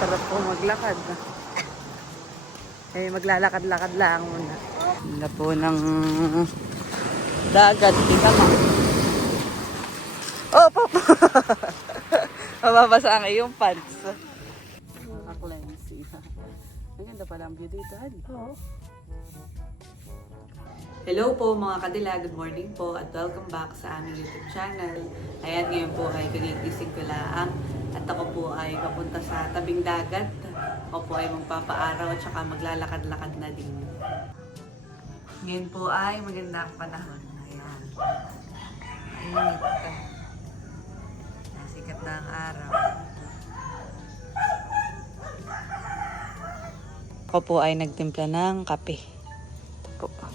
Sarap po maglakad. Eh, maglalakad-lakad lang muna. Ganda po ng dagat. Tingnan mo. Oh, pop! Mababasa ang iyong pants. Nakaka-cleansing. Ang ganda pala ang view dito, hali. Oo. Hello po mga kadila, good morning po at welcome back sa aming YouTube channel. Ayan, ngayon po ay kagigising ko lang at ako po ay papunta sa tabing dagat. Ako po ay magpapaaraw at saka maglalakad-lakad na din. Ngayon po ay magandang panahon. Ayan. Init. Nasikat na ang araw. Ako po ay nagtimpla ng kape. Ito po.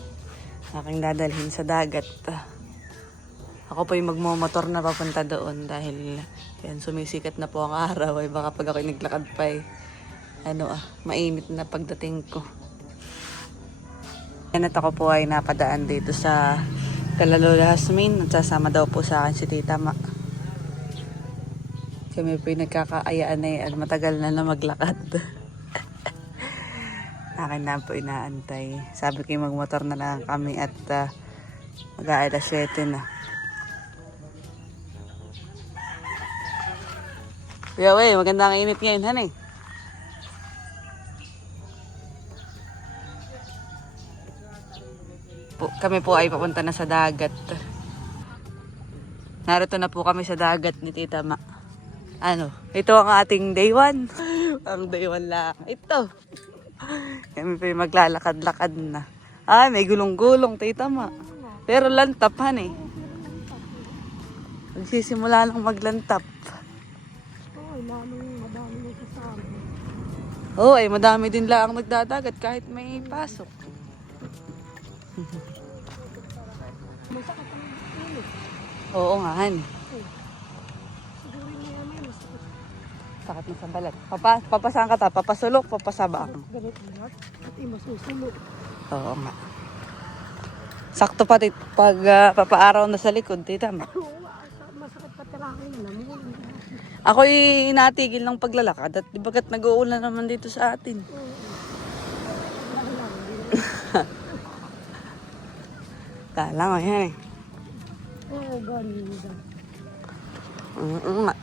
Aking dadalhin sa dagat. Ako po yung magmomotor na papunta doon dahil yan, sumisikat na po ang araw. Ay baka pag ako naglakad pa mainit na pagdating ko. Yan at ako po ay napadaan dito sa Lola Jasmine. Nagsasama daw po sa akin si Tita Ma. Kami po yung nagkakaayaan na yan. Matagal na maglakad. Akin na po inaantay. Sabi ko magmotor na lang kami at mag-aalas 7 na. Kuya wey, magandang init ngayon, hanay. Kami po ay papunta na sa dagat. Narito na po kami sa dagat ni Tita Ma. Ito ang ating day 1. Ang day 1 lang. Ito. Kami pa yung maglalakad-lakad na. Ay, may gulong-gulong, Tita Ma. Pero lantap, han eh. Magsisimula lang maglantap. Oo, madami na kasama. Oo, ay madami din lang ang nagdadagat kahit may pasok. Masakit ang ulit. Oo nga, han. Siguro niya may masakit. Sakit na sa balat. Papasaan ka ta? Papasulok, papasabang. Ganit lahat. At masusulot. Oo nga. Sakto pati pag papaaraw na sa likod, Tita Ma. Oo, masakit pa tirakin na naman. Ako'y inatigil ng paglalakad at di bagat nag-uulan naman dito sa atin. Kala mo yan eh. Oo, ganda. Oo nga.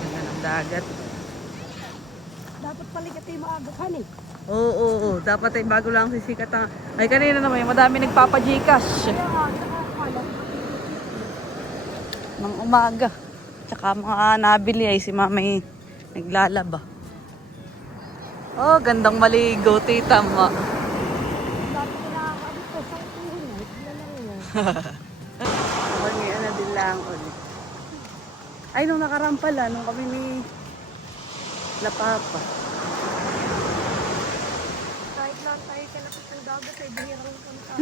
Ganda ng dagat. Dapat paligati maaga ka eh. Oo. Dapat ay bago lang sisikat ang... Ay kanina naman, madami nagpapa-Gcash. Kaya nga, nakakala. Ng umaga. Tsaka mga nabili ay si mamay naglalaba. Oh, gandang maligo, Tita Ma. Dapat nakakabit ka sa ulit. Ngayon na din lang ulit. Ay, nung nakaraan pala, nung kami ni La Papa. Kahit lang tayo kalapit ng dagat ay bihirang kanta.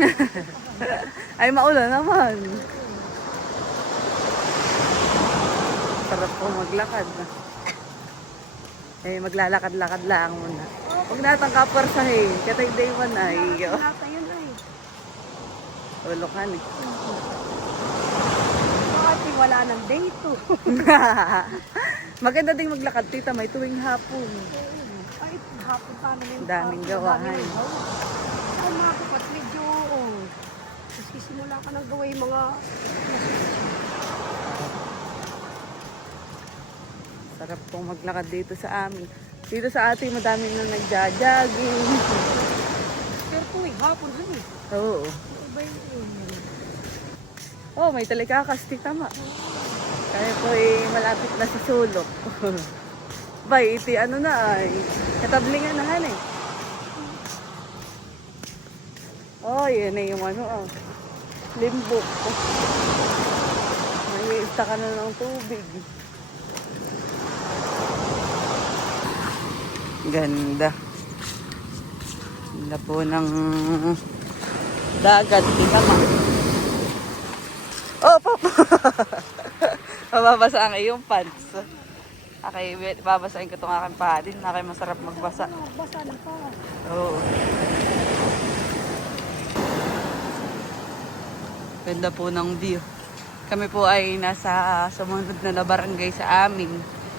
Ay, maulan naman. Sarap po maglakad. Eh, maglalakad-lakad lang muna. Huwag natang kaparsahin. Katay day 1 ay. Nata yun ay. Ulokan eh. Bakit wala ng day 2? Maganda ding maglakad, Tita. May tuwing hapon. Ay, hapon pa naman. Daming gawahan. Ay, mga kapat, medyo, sisimula ka ng gawin mga, Sarap pong maglakad dito sa amin. Dito sa atin, madami na nagja-jogging. pero kung hapon han eh. Oo. Iba yun. Oh, may talikakas, Tita Ma. Kaya po malapit na sa sulok. Bay, iti na ay. Katablingan na han eh. Oh, yun na yung limbok. May ka na ng tubig. Ganda. Ganda po ng dagat. Tingnan mo. Oh, pop! Mababasa ang iyong pants. Babasahin ko itong aking padin. Aking masarap magbasa. Basa na pa. Oo. Ganda po ng view. Kami po ay nasa sumunod na barangay sa amin.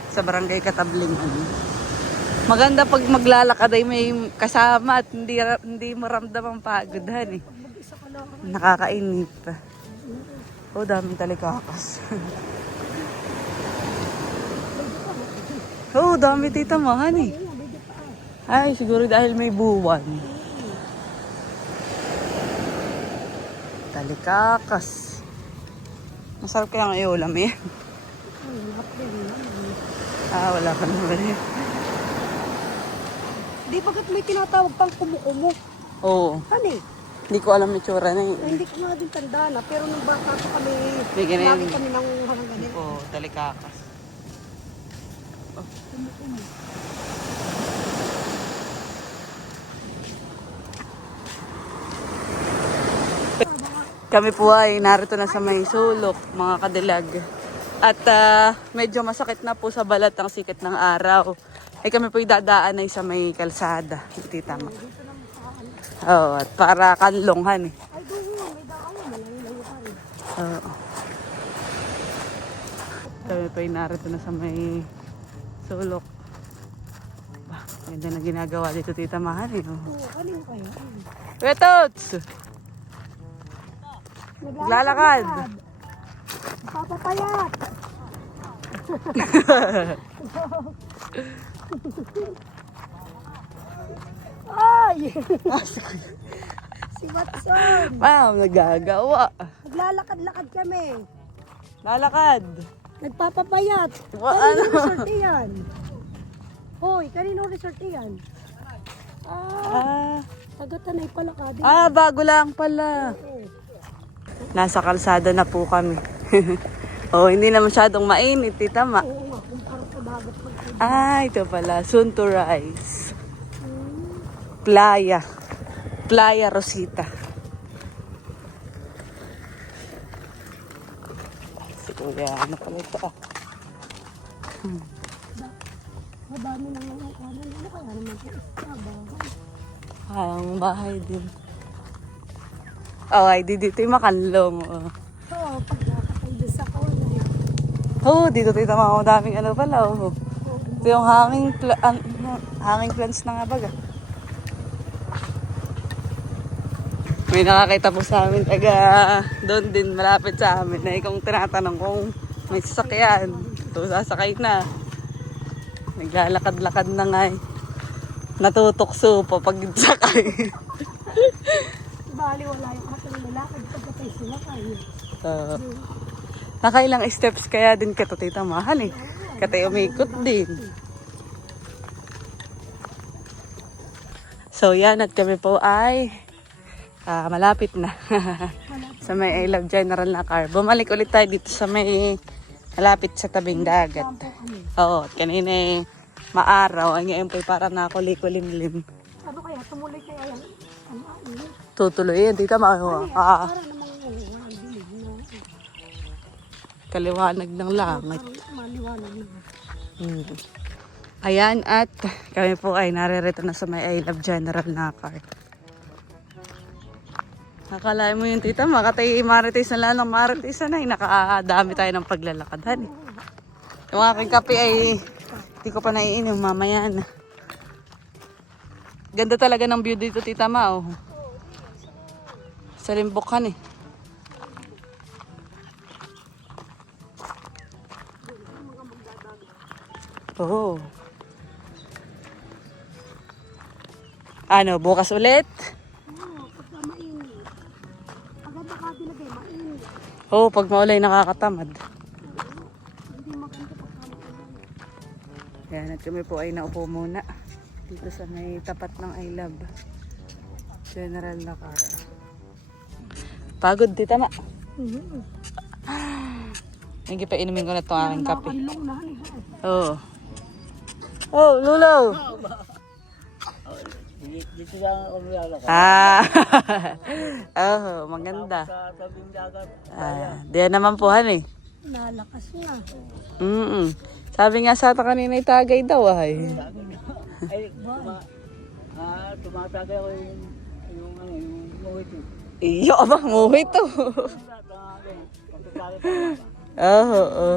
sa Barangay Katablingan. Maganda pag maglalakad ay may kasama at hindi maramdam ang pagod, eh. Mag-isa ka lang. Nakakainip. Oh, daming talikakas. Oh, dami tita mo, honey. Ay, siguro dahil may buwan. Talikakas. Masarap kaya ang iulam eh. Ah, wala ka naman eh. Di bakit may tinatawag pang kumukumo? Oo. Honey, Hindi ko alam yung tsura na yun. hindi ko nga din tanda na. Pero nung bata pa kami, May ganyan. lagi kami nang harang ganun. Oo, talikakas. Kumukumo. Kami po ay narito na sa may sulok, mga kadilag. At medyo masakit na po sa balat ang sikat ng araw. Ay kami po dadaan ay sa may kalsada. Hindi tama. Oo, at para kanlonghan eh. Ay, doon yun. May daan yun. Malayo-layo pa rin. Oo. Kami po ay narito na sa may sulok. Bah, ganda na ginagawa dito tita Mahal eh. Oo, kanino kayo? Wetots! Naglalakad. Papapayat. Ay! Si Watson. Wow, nagagawa. Naglalakad-lakad kami. Lalakad. Nagpapapayat. Wa- Kanino ano? resort yan? Hoy, kanino resort yan? Ah, Taga-Tanay pala ka din. bago lang pala. Oo. Nasa kalsada na po kami. Oh, hindi na masyadong mainit, tita Ma. Oo nga, kumpara sa dagat pag Ah, ito pala. Soon to rise. Playa. Playa Rosita. Si Kuya, ano pala ito ah? Madami nang ano kaya naman po isa ba? Ang bahay din. Oh, ay di dito yung makanlong. Oh. Oo, pag nakakailis ako na yun. Oh, dito tita Ma, daming ano pala. Oh. Ito yung hanging plants na nga baga. May nakakita po sa amin, taga doon din malapit sa amin. Na kung tinatanong kung may sasakyan, ito sasakay na. Naglalakad-lakad na nga eh. Natutokso po pag sakay. Bali, wala yung katang lalakad pagkatay sila kayo. Nakailang steps kaya din ka to, tita Mahal eh. Katay umikot din. So yan, at kami po ay malapit na. Sa may I Love General na car. Bumalik ulit tayo dito sa may malapit sa tabing dagat. Oo, at kanina eh, maaraw. Ay ngayon po para nakuli-kulimlim. Ano kaya, tumuloy kaya yan? Ano? Tutuloy yan, tita Mahal. Para namang walang dilig na. Kaliwanag ng langit. Parang maliwanag na. Ayan, at kami po ay naririto na sa may I Love General na car. Nakalain mo yung tita, makatay marites na lang ng marites na nakadami tayo ng paglalakadhan. Yung aking kape ay hindi ko pa naiinom, mamaya na. Ganda talaga ng view dito tita Ma. Oh. Sa Limbukhan eh. Oh. Ano, bukas ulit? Oo, pagka mainit. Agad nakadilagay, mainit. Oo, pag maulay nakakatamad. Hindi maganda pagka mainit. Yan, at kami po ay naupo muna. Dito sa may tapat ng I Love General na car. Pagod tita Ma. Hindi pa inumin ko na itong aking kape. Nakanlong na. Oo. Oh, Lulo! Dito lang ako nilalakad. Ah! Oh, maganda. Sa tabing dagat. Diyan naman po, eh. Nalakas nga. Sabi nga sa ata kanina itagay daw, ay. Ay, tumatagay ako yung muhit. Iyo, aba, muhi to. Oo, oo.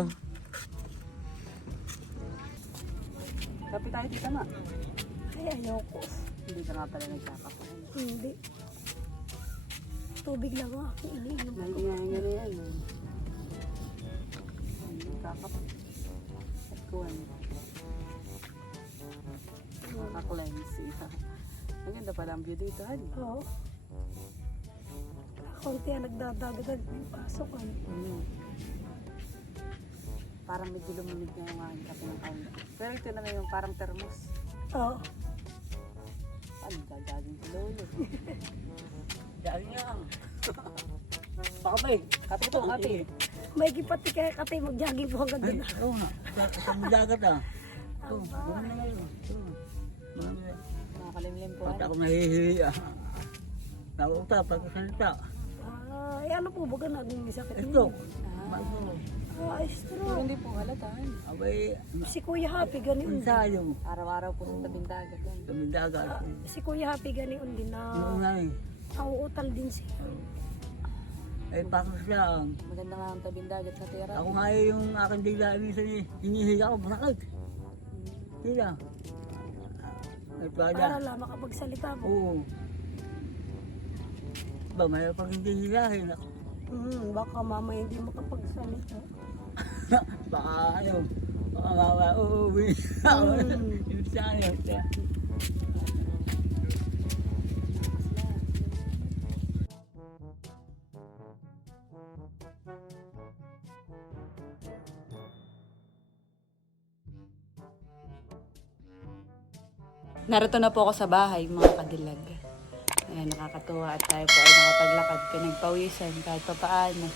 Kape tayo, tita ma. Ay, ayoko. Hindi ka nga pala nagkakapain. Hindi. Tubig lang ako iniinom ko. Nangyayang na yan. Nagkakapain. At kuwan. Nakaka-cleanse. Ang ganda pala ang view dito, Han. Oo. Konti ang nagdadagdag yung pasokan. Parang medyo lumamig na yung ang kape ng kain. Pero ito na yung parang termos. Oo. Paano gagagin sa lolo? Dahil niya. Baka ba eh. Kape to, kape. May gipati kaya katay mag-jogging po hanggang Ay, doon. oo nga. Sa dagat ah. Ito, gano'n na ngayon. Ito. Marami na. Nakakalimlim po. Pati ako nahihihi ah. Nauta, pagkasalita. Ay, ano po ba naging sakit Ito. ninyo? Ay, Pero stroke. hindi po halata. Han. Abay, Si Kuya Happy gani undi. ensayo. Araw-araw po sa tabing dagat. Han. Kami dagat. Si Kuya Happy gani undi Noon na nga eh. nauutal din siya. Ay, pakos lang. Maganda nga ang tabing dagat sa tira. Ako nga eh, yung aking dila, minsan eh, hinihiga ko, masakit. Hila. Ay, Para pada. lang makapagsalita po. Oo. Ba, may pag hindi hilahin ako. Baka mamaya hindi makapagsalita. Baka ano, baka mawa, uuwi. Yung sa ano, kaya. Narito na po ako sa bahay, mga kadilag. Ayan, nakakatuwa at tayo po ay nakapaglakad, pinagpawisan kahit pa paano.